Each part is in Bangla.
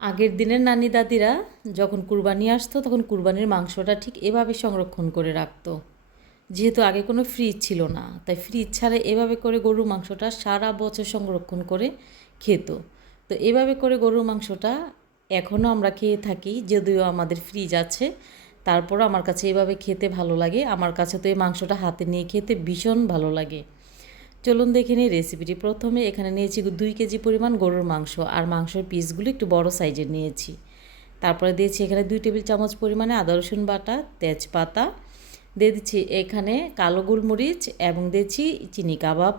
আগের দিনের নানি দাদিরা যখন কুরবানি আসতো, তখন কুরবানির মাংসটা ঠিক এভাবে সংরক্ষণ করে রাখতো। যেহেতু আগে কোনো ফ্রিজ ছিল না, তাই ফ্রিজ ছাড়া এভাবে করে গরুর মাংসটা সারা বছর সংরক্ষণ করে খেত। তো এভাবে করে গরুর মাংসটা এখনও আমরা খেয়ে থাকি, যদিও আমাদের ফ্রিজ আছে। তারপরও আমার কাছে এভাবে খেতে ভালো লাগে। আমার কাছে তো এই মাংসটা হাতে নিয়ে খেতে ভীষণ ভালো লাগে। চলুন দেখে নিই রেসিপিটি প্রথমে এখানে নিয়েছি দুই কেজি পরিমাণ গরুর মাংস আর মাংসের পিসগুলো একটু বড় সাইজের নিয়েছি। তারপরে দিয়েছি এখানে দুই টেবিল চামচ পরিমাণে আদা, রসুন বাটা, তেজপাতা। দিয়ে দিচ্ছি এখানে কালো গোলমরিচ এবং দিয়েছি চিনি কাবাব।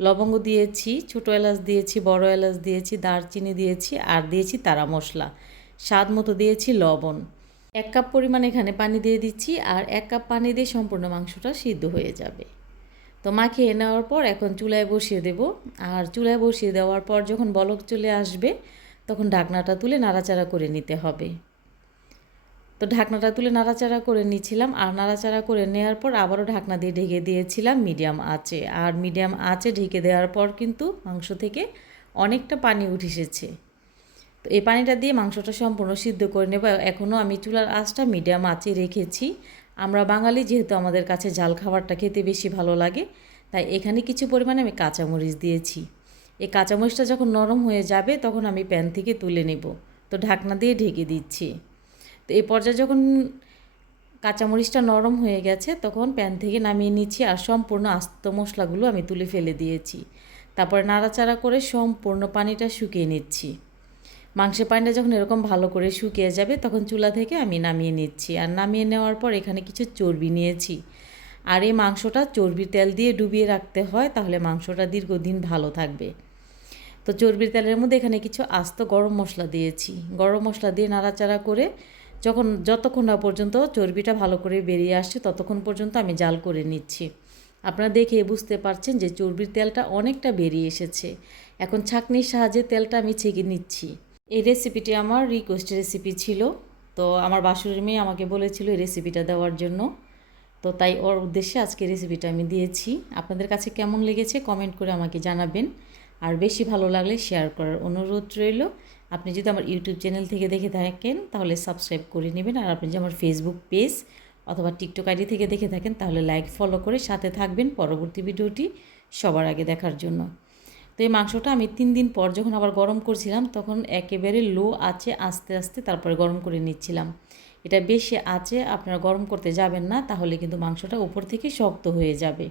লবঙ্গ দিয়েছি, ছোটো এলাচ দিয়েছি, বড় এলাচ দিয়েছি, দারচিনি দিয়েছি আর দিয়েছি তারা মশলা। স্বাদ মতো দিয়েছি লবণ। এক কাপ পরিমাণ এখানে পানি দিয়ে দিচ্ছি আর এক কাপ পানি দিয়ে সম্পূর্ণ মাংসটা সিদ্ধ হয়ে যাবে। তো মাখিয়ে নেওয়ার পর এখন চুলায় বসিয়ে দেব। আর চুলায় বসিয়ে দেওয়ার পর যখন বলক চলে আসবে, তখন ঢাকনাটা তুলে নাড়াচাড়া করে নিতে হবে। তো ঢাকনাটা তুলে নাড়াচাড়া করে নিয়েছিলাম আর নাড়াচাড়া করে নেওয়ার পর আবারও ঢাকনা দিয়ে ঢেকে দিয়েছিলাম মিডিয়াম আঁচে। আর মিডিয়াম আঁচে ঢেকে দেওয়ার পর কিন্তু মাংস থেকে অনেকটা পানি উঠে এসেছে। তো এই পানিটা দিয়ে মাংসটা সম্পূর্ণ সিদ্ধ করে নেব। এখনও আমি চুলার আঁচটা মিডিয়াম আঁচে রেখেছি। আমরা বাঙালি যেহেতু আমাদের কাছে ঝাল খাবারটা খেতে বেশি ভালো লাগে, তাই এখানে কিছু পরিমাণে আমি কাঁচামরিচ দিয়েছি। এই কাঁচামরিচটা যখন নরম হয়ে যাবে, তখন আমি প্যান থেকে তুলে নেব। তো ঢাকনা দিয়ে ঢেকে দিচ্ছি। তো এই পর্যায়ে যখন কাঁচামরিচটা নরম হয়ে গেছে, তখন প্যান থেকে নামিয়ে নিচ্ছি আর সম্পূর্ণ আস্ত মশলাগুলো আমি তুলে ফেলে দিয়েছি। তারপরে নাড়াচাড়া করে সম্পূর্ণ পানিটা শুকিয়ে নিচ্ছি। মাংসের পানিটা যখন এরকম ভালো করে শুকিয়ে যাবে, তখন চুলা থেকে আমি নামিয়ে নিচ্ছি। আর নামিয়ে নেওয়ার পর এখানে কিছু চর্বি নিয়েছি। আর এই মাংসটা চর্বির তেল দিয়ে ডুবিয়ে রাখতে হয়, তাহলে মাংসটা দীর্ঘদিন ভালো থাকবে। তো চর্বির তেলের মধ্যে এখানে কিছু আস্ত গরম মশলা দিয়েছি। গরম মশলা দিয়ে নাড়াচাড়া করে যখন, যতক্ষণ না পর্যন্ত চর্বিটা ভালো করে বেরিয়ে আসছে, ততক্ষণ পর্যন্ত আমি জাল করে নিচ্ছি। আপনারা দেখে বুঝতে পারছেন যে চর্বির তেলটা অনেকটা বেরিয়ে এসেছে। এখন ছাঁকনির সাহায্যে তেলটা আমি ছেঁকে নিচ্ছি। এই রেসিপিটি আমার রিকোয়েস্ট রেসিপি ছিল। তো আমার বাসুরের মেয়ে আমাকে বলেছিল এই রেসিপিটা দেওয়ার জন্য। তো তাই ওর উদ্দেশ্যে আজকে রেসিপিটা আমি দিয়েছি। আপনাদের কাছে কেমন লেগেছে কমেন্ট করে আমাকে জানাবেন। আর বেশি ভালো লাগলে শেয়ার করার অনুরোধ রইল। আপনি যদি আমার ইউটিউব চ্যানেল থেকে দেখে থাকেন, তাহলে সাবস্ক্রাইব করে নেবেন। আর আপনি যদি আমার ফেসবুক পেজ অথবা টিকটক আইডি থেকে দেখে থাকেন, তাহলে লাইক ফলো করে সাথে থাকবেন পরবর্তী ভিডিওটি সবার আগে দেখার জন্য। তো এই মাংসটা আমি তিন দিন পর যখন আবার গরম করছিলাম, তখন একেবারে লো আছে আস্তে আস্তে তারপরে গরম করে নিচ্ছিলাম। এটা বেশি আছে আপনারা গরম করতে যাবেন না, তাহলে কিন্তু মাংসটা উপর থেকে শক্ত হয়ে যাবে।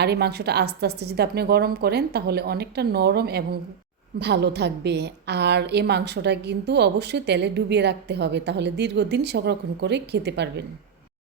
আর এই মাংসটা আস্তে আস্তে যদি আপনি গরম করেন, তাহলে অনেকটা নরম এবং ভালো থাকবে। আর এই মাংসটা কিন্তু অবশ্যই তেলে ডুবিয়ে রাখতে হবে, তাহলে দীর্ঘদিন সংরক্ষণ করে খেতে পারবেন।